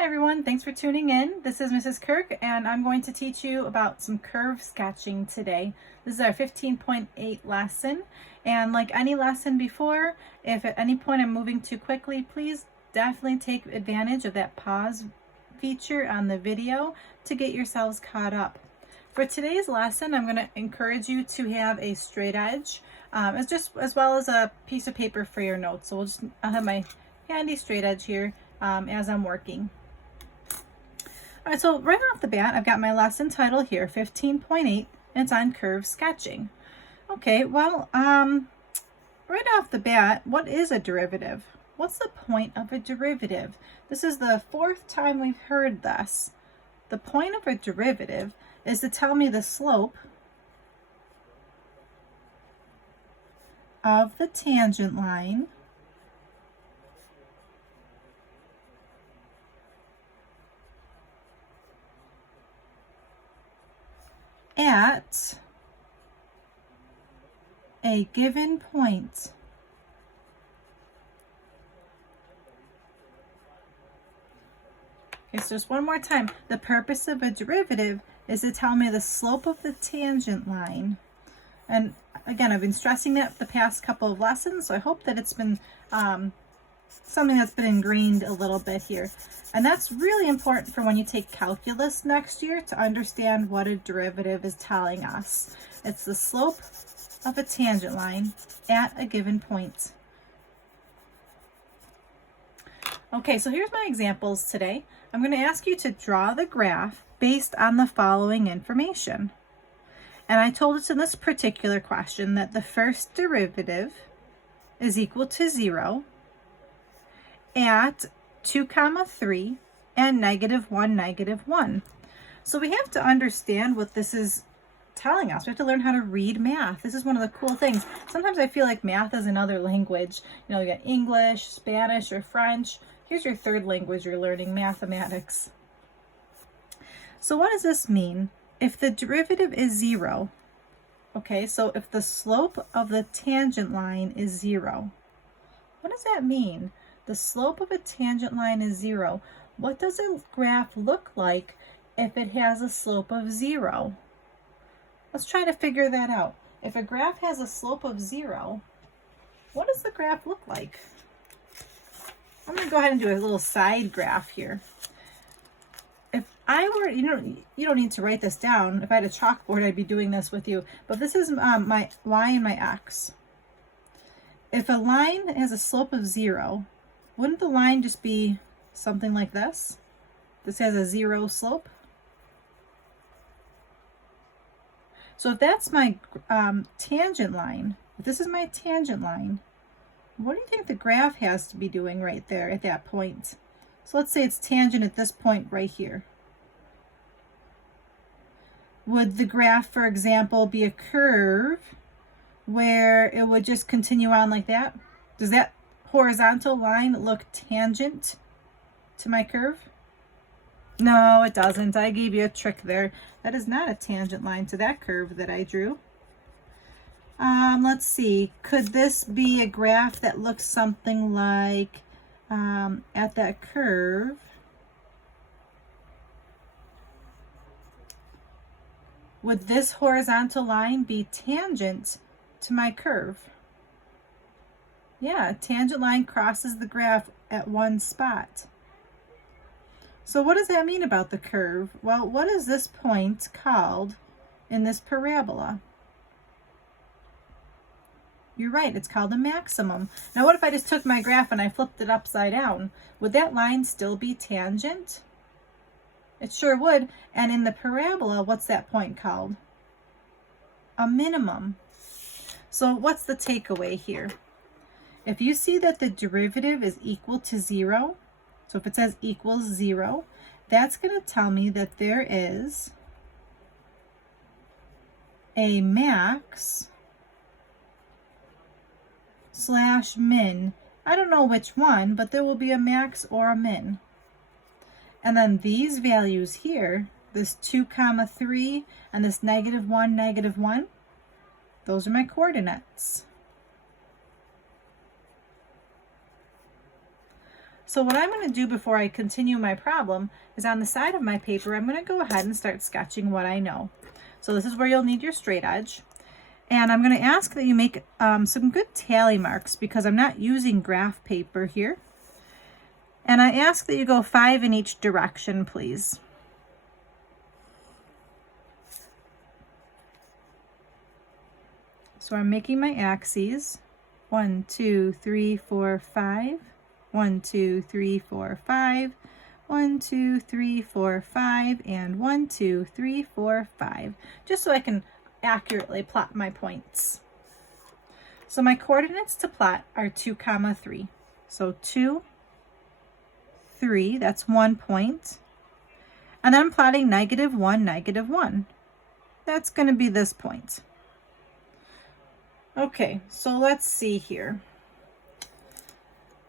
Hi everyone, thanks for tuning in. This is Mrs. Kirk and I'm going to teach you about some curve sketching today. This is our 15.8 lesson, and like any lesson before, if at any point I'm moving too quickly, please definitely take advantage of that pause feature on the video to get yourselves caught up. For today's lesson, I'm going to encourage you to have a straight edge as well as a piece of paper for your notes. So I'll have my handy straight edge here as I'm working. All right, so right off the bat, I've got my lesson title here, 15.8, and it's on curve sketching. Okay, well, right off the bat, what is a derivative? What's the point of a derivative? This is the fourth time we've heard this. The point of a derivative is to tell me the slope of the tangent line at a given point. Okay, so just one more time. The purpose of a derivative is to tell me the slope of the tangent line. And again, I've been stressing that the past couple of lessons, so I hope that it's been something that's been ingrained a little bit here. And that's really important for when you take calculus next year to understand what a derivative is telling us. It's the slope of a tangent line at a given point. Okay, so here's my examples today. I'm going to ask you to draw the graph based on the following information. And I told us in this particular question that the first derivative is equal to 0 at 2, 3 and -1, -1. So we have to understand what this is telling us. We have to learn how to read math. This is one of the cool things. Sometimes I feel like math is another language. You know, you got English, Spanish, or French. Here's your third language you're learning, mathematics. So what does this mean? If the derivative is 0, okay, so if the slope of the tangent line is 0, what does that mean? The slope of a tangent line is 0. What does a graph look like if it has a slope of 0? Let's try to figure that out. If a graph has a slope of 0, what does the graph look like? I'm going to go ahead and do a little side graph here. If I were, you don't need to write this down. If I had a chalkboard, I'd be doing this with you. But this is my y and my x. If a line has a slope of 0, wouldn't the line just be something like this? This has a 0 slope. So if that's my tangent line, if this is my tangent line, what do you think the graph has to be doing right there at that point? So let's say it's tangent at this point right here. Would the graph, for example, be a curve where it would just continue on like that? Does that horizontal line look tangent to my curve? No, it doesn't. I gave you a trick there. That is not a tangent line to that curve that I drew. Let's see. Could this be a graph that looks something like at that curve? Would this horizontal line be tangent to my curve? Yeah, a tangent line crosses the graph at one spot. So what does that mean about the curve? Well, what is this point called in this parabola? You're right, it's called a maximum. Now what if I just took my graph and I flipped it upside down? Would that line still be tangent? It sure would. And in the parabola, what's that point called? A minimum. So what's the takeaway here? If you see that the derivative is equal to 0, so if it says equals 0, that's going to tell me that there is a max / min. I don't know which one, but there will be a max or a min. And then these values here, this 2, 3 and this -1, -1, those are my coordinates. So what I'm going to do before I continue my problem is on the side of my paper, I'm going to go ahead and start sketching what I know. So this is where you'll need your straight edge. And I'm going to ask that you make some good tally marks because I'm not using graph paper here. And I ask that you go 5 in each direction, please. So I'm making my axes. 1, 2, 3, 4, 5. 1, 2, 3, 4, 5. 1, 2, 3, 4, 5. And 1, 2, 3, 4, 5. Just so I can accurately plot my points. So my coordinates to plot are 2, 3. So 2, 3, that's 1 point. And then I'm plotting -1, -1. That's going to be this point. Okay, so let's see here.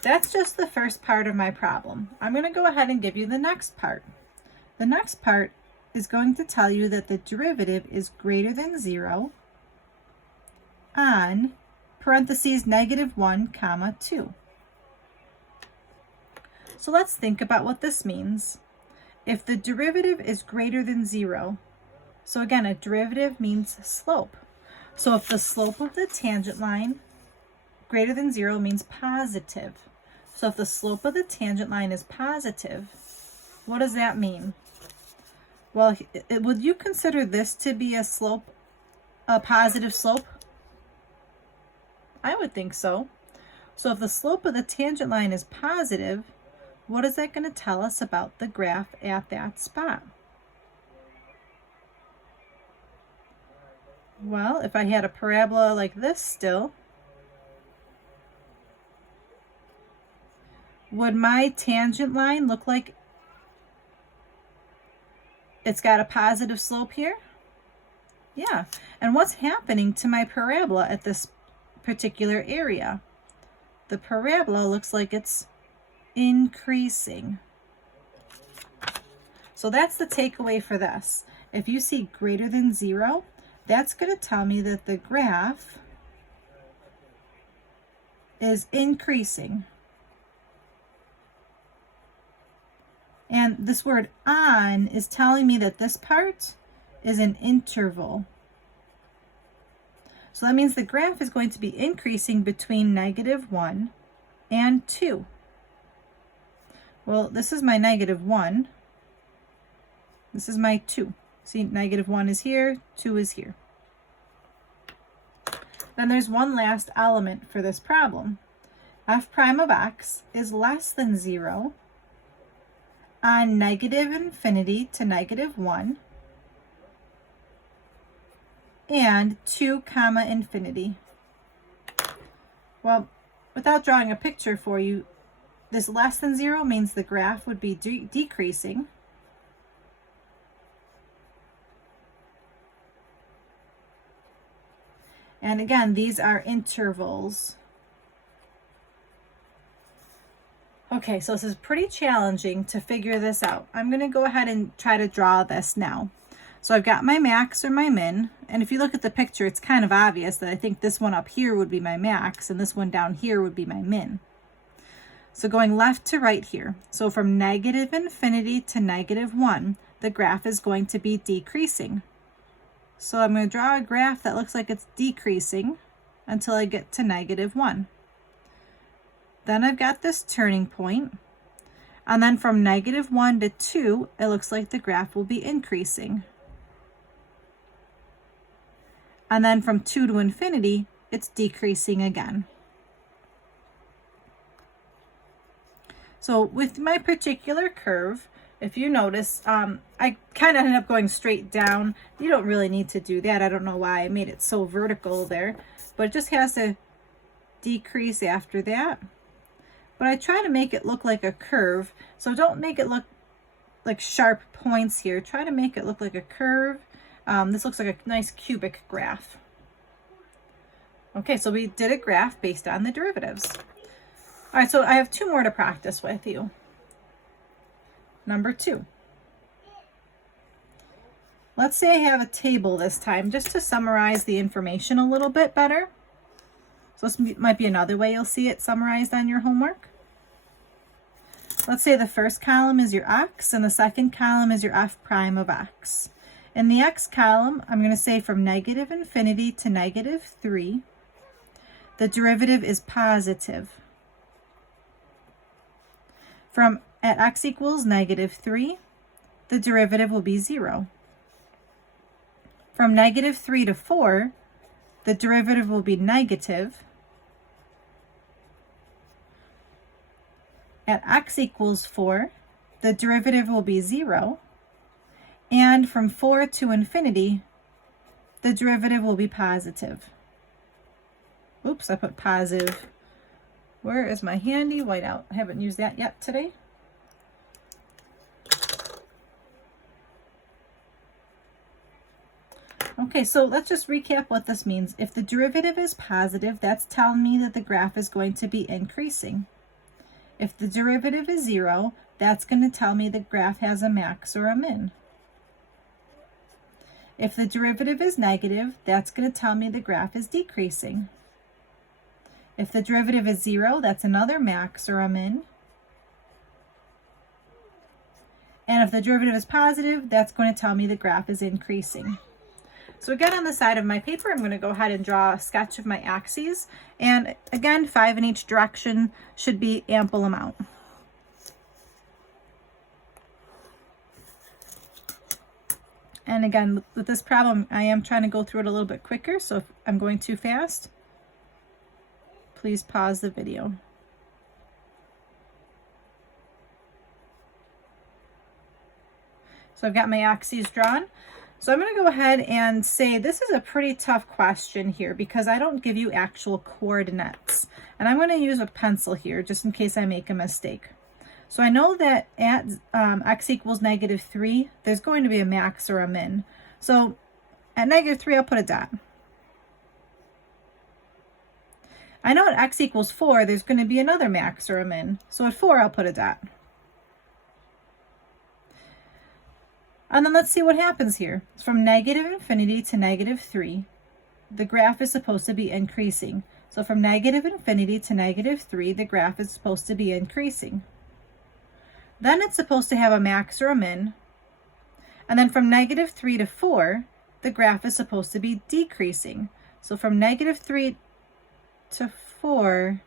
That's just the first part of my problem. I'm going to go ahead and give you the next part. The next part is going to tell you that the derivative is greater than 0 on parentheses -1, 2. So let's think about what this means. If the derivative is greater than 0, so again, a derivative means slope. So if the slope of the tangent line greater than 0 means positive. So if the slope of the tangent line is positive, what does that mean? Well, would you consider this to be a slope, a positive slope? I would think so. So if the slope of the tangent line is positive, what is that going to tell us about the graph at that spot? Well, if I had a parabola like this still, would my tangent line look like it's got a positive slope here? Yeah. And what's happening to my parabola at this particular area? The parabola looks like it's increasing. So that's the takeaway for this. If you see greater than 0, that's going to tell me that the graph is increasing. And this word on is telling me that this part is an interval. So that means the graph is going to be increasing between -1 and 2. Well, this is my -1. This is my 2. See, -1 is here, 2 is here. Then there's one last element for this problem. F prime of x is less than 0 on -infinity to -1 and 2, infinity. Well, without drawing a picture for you, this less than 0 means the graph would be decreasing. And again, these are intervals. Okay, so this is pretty challenging to figure this out. I'm going to go ahead and try to draw this now. So I've got my max or my min, and if you look at the picture, it's kind of obvious that I think this one up here would be my max and this one down here would be my min. So going left to right here, so from -infinity to -1, the graph is going to be decreasing. So I'm going to draw a graph that looks like it's decreasing until I get to -1. Then I've got this turning point, and then from -1 to 2, it looks like the graph will be increasing. And then from 2 to infinity, it's decreasing again. So with my particular curve, if you notice, I kind of ended up going straight down. You don't really need to do that. I don't know why I made it so vertical there, but it just has to decrease after that. But I try to make it look like a curve. So don't make it look like sharp points here. Try to make it look like a curve. This looks like a nice cubic graph. Okay, so we did a graph based on the derivatives. All right, so I have 2 more to practice with you. Number 2. Let's say I have a table this time, just to summarize the information a little bit better. So this might be another way you'll see it summarized on your homework. let's say the first column is your x and the second column is your f prime of x. In the x column, I'm going to say from negative infinity to negative 3, the derivative is positive. From at x equals negative 3, the derivative will be 0. From negative 3 to 4, the derivative will be negative. At x equals 4, the derivative will be 0. And from 4 to infinity, the derivative will be positive. Oops, I put positive. Where is my handy whiteout? I haven't used that yet today. Okay, so let's just recap what this means. If the derivative is positive, that's telling me that the graph is going to be increasing. If the derivative is 0, that's going to tell me the graph has a max or a min. If the derivative is negative, that's going to tell me the graph is decreasing. If the derivative is 0, that's another max or a min. And if the derivative is positive, that's going to tell me the graph is increasing. So again, on the side of my paper, I'm going to go ahead and draw a sketch of my axes. And again, 5 in each direction should be ample amount. And again, with this problem, I am trying to go through it a little bit quicker. So if I'm going too fast, please pause the video. So I've got my axes drawn. So I'm going to go ahead and say this is a pretty tough question here because I don't give you actual coordinates. And I'm going to use a pencil here just in case I make a mistake. So I know that at x equals negative 3, there's going to be a max or a min. So at negative 3, I'll put a dot. I know at x equals 4, there's going to be another max or a min. So at 4, I'll put a dot. And then let's see what happens here. From negative infinity to negative 3, the graph is supposed to be increasing. So from negative infinity to negative 3, the graph is supposed to be increasing. Then it's supposed to have a max or a min. And then from negative 3 to 4, the graph is supposed to be decreasing. So from negative 3 to 4,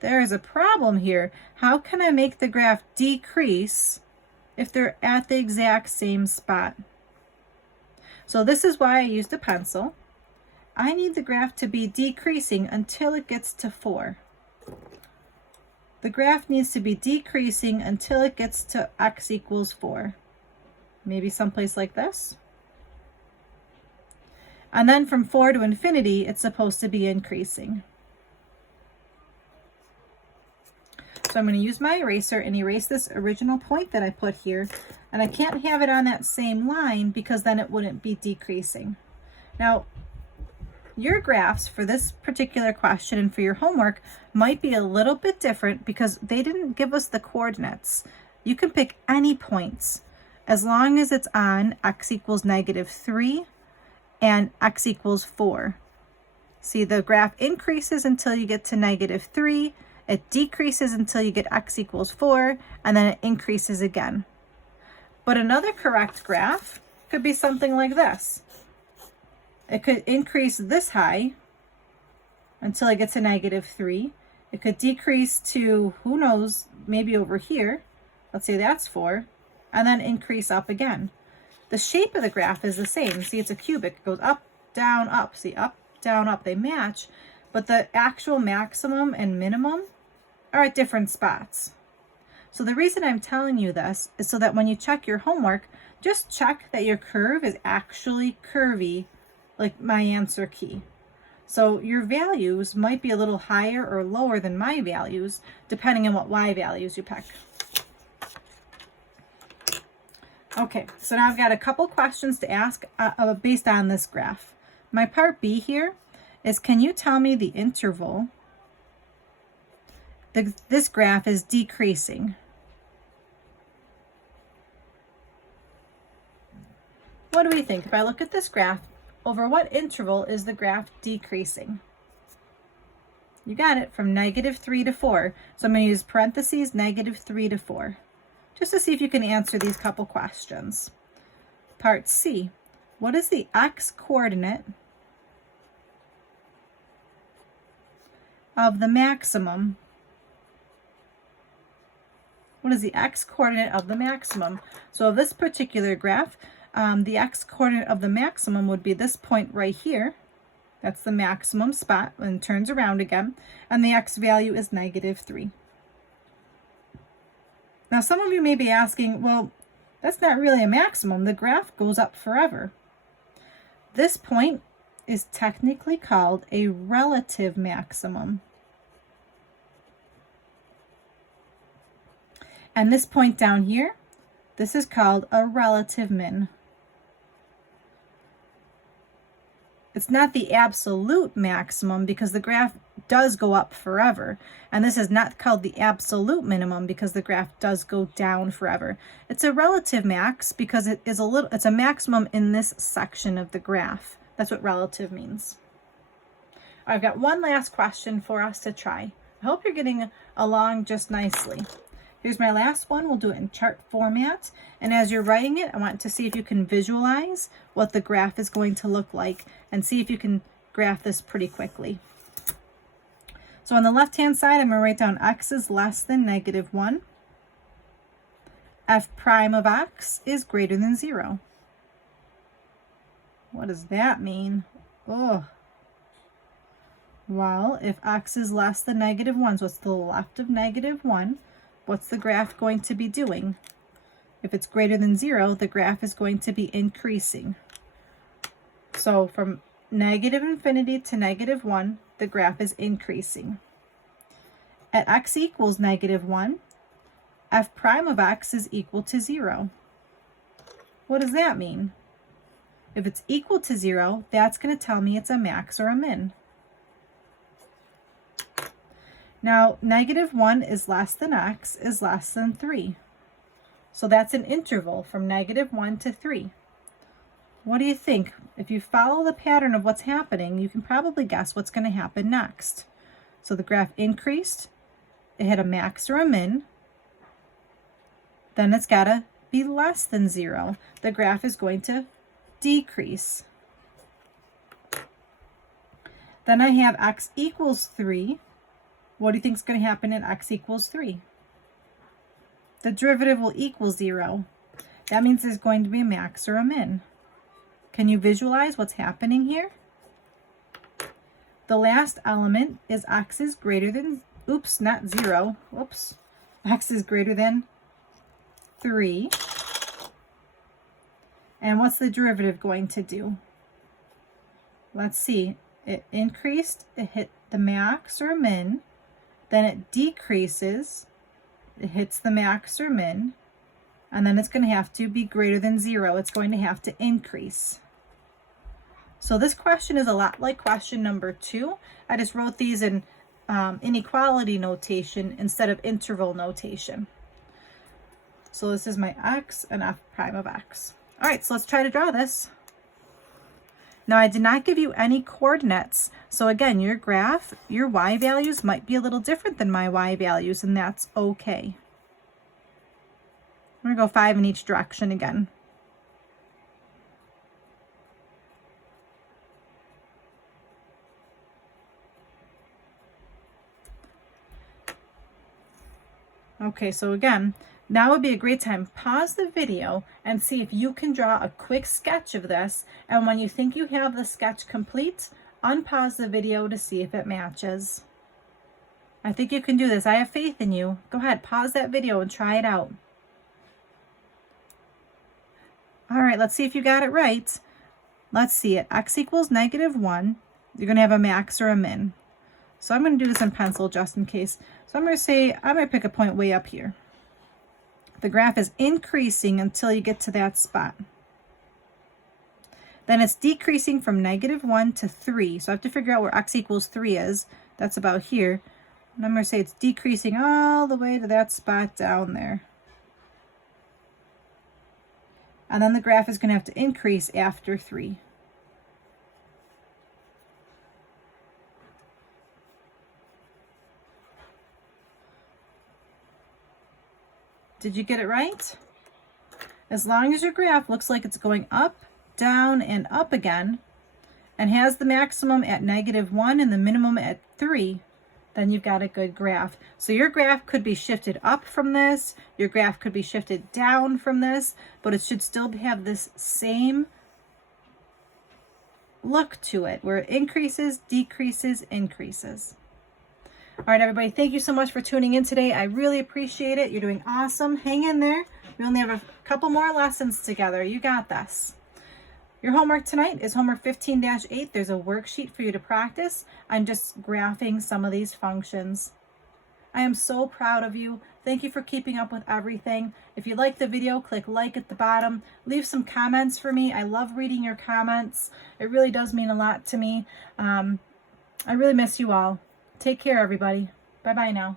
there is a problem here. How can I make the graph decrease if they're at the exact same spot? So this is why I used a pencil. I need the graph to be decreasing until it gets to 4. The graph needs to be decreasing until it gets to x equals 4. Maybe someplace like this. And then from 4 to infinity, it's supposed to be increasing. So I'm going to use my eraser and erase this original point that I put here. And I can't have it on that same line because then it wouldn't be decreasing. Now, your graphs for this particular question and for your homework might be a little bit different because they didn't give us the coordinates. You can pick any points as long as it's on x equals negative 3 and x equals 4. See, the graph increases until you get to negative 3. It decreases until you get x equals 4, and then it increases again. But another correct graph could be something like this. It could increase this high until it gets to negative 3. It could decrease to, who knows, maybe over here. Let's say that's 4, and then increase up again. The shape of the graph is the same. See, it's a cubic. It goes up, down, up. See, up, down, up. They match, but the actual maximum and minimum are at different spots. So the reason I'm telling you this is so that when you check your homework, just check that your curve is actually curvy, like my answer key. So your values might be a little higher or lower than my values, depending on what y values you pick. Okay, so now I've got a couple questions to ask based on this graph. My part B here is, can you tell me the interval this graph is decreasing? What do we think? If I look at this graph, over what interval is the graph decreasing? You got it, from -3 to 4. So I'm going to use parentheses -3 to 4, just to see if you can answer these couple questions. Part C, what is the x-coordinate of the maximum? What is the x-coordinate of the maximum? So this particular graph, the x-coordinate of the maximum would be this point right here. That's the maximum spot when it turns around again. And the x value is -3. Now some of you may be asking, well, that's not really a maximum. The graph goes up forever. This point is technically called a relative maximum. And this point down here, this is called a relative min. It's not the absolute maximum because the graph does go up forever. And this is not called the absolute minimum because the graph does go down forever. It's a relative max because it's a maximum in this section of the graph. That's what relative means. I've got one last question for us to try. I hope you're getting along just nicely. Here's my last one. We'll do it in chart format. And as you're writing it, I want to see if you can visualize what the graph is going to look like and see if you can graph this pretty quickly. So on the left-hand side, I'm going to write down x is less than -1. F prime of x is greater than 0. What does that mean? Oh. Well, if x is less than -1, so it's to the left of -1, what's the graph going to be doing? If it's greater than 0, the graph is going to be increasing. So from -infinity to -1, the graph is increasing. At x equals -1, f prime of x is equal to 0. What does that mean? If it's equal to 0, that's going to tell me it's a max or a min. Now, -1 is less than x is less than 3. So that's an interval from -1 to 3. What do you think? If you follow the pattern of what's happening, you can probably guess what's going to happen next. So the graph increased, it hit a max or a min, then it's got to be less than 0. The graph is going to decrease. Then I have x equals 3. What do you think is going to happen at x equals 3? The derivative will equal 0. That means there's going to be a max or a min. Can you visualize what's happening here? The last element is x is greater than, oops, not 0. Whoops. X is greater than 3. And what's the derivative going to do? Let's see. It increased, it hit the max or min. Then it decreases, it hits the max or min, and then it's going to have to be greater than 0. It's going to have to increase. So this question is a lot like question number 2. I just wrote these in inequality notation instead of interval notation. So this is my x and f prime of x. All right, so let's try to draw this. Now, I did not give you any coordinates. So again, your graph, your y values might be a little different than my y values, and that's okay. I'm going to go 5 in each direction again. Okay, so again, now would be a great time. Pause the video and see if you can draw a quick sketch of this. And when you think you have the sketch complete, unpause the video to see if it matches. I think you can do this. I have faith in you. Go ahead, pause that video and try it out. All right, let's see if you got it right. Let's see it. X equals -1. You're going to have a max or a min. So I'm going to do this in pencil just in case. So I'm going to say, I'm going to pick a point way up here. The graph is increasing until you get to that spot. Then it's decreasing from -1 to 3. So I have to figure out where x equals 3 is. That's about here. And I'm going to say it's decreasing all the way to that spot down there. And then the graph is going to have to increase after 3. Did you get it right? As long as your graph looks like it's going up, down, and up again, and has the maximum at -1 and the minimum at 3, then you've got a good graph. So your graph could be shifted up from this, your graph could be shifted down from this, but it should still have this same look to it, where it increases, decreases, increases. All right, everybody, thank you so much for tuning in today. I really appreciate it. You're doing awesome. Hang in there. We only have a couple more lessons together. You got this. Your homework tonight is homework 15-8. There's a worksheet for you to practice. I'm just graphing some of these functions. I am so proud of you. Thank you for keeping up with everything. If you like the video, click like at the bottom. Leave some comments for me. I love reading your comments. It really does mean a lot to me. I really miss you all. Take care, everybody. Bye-bye now.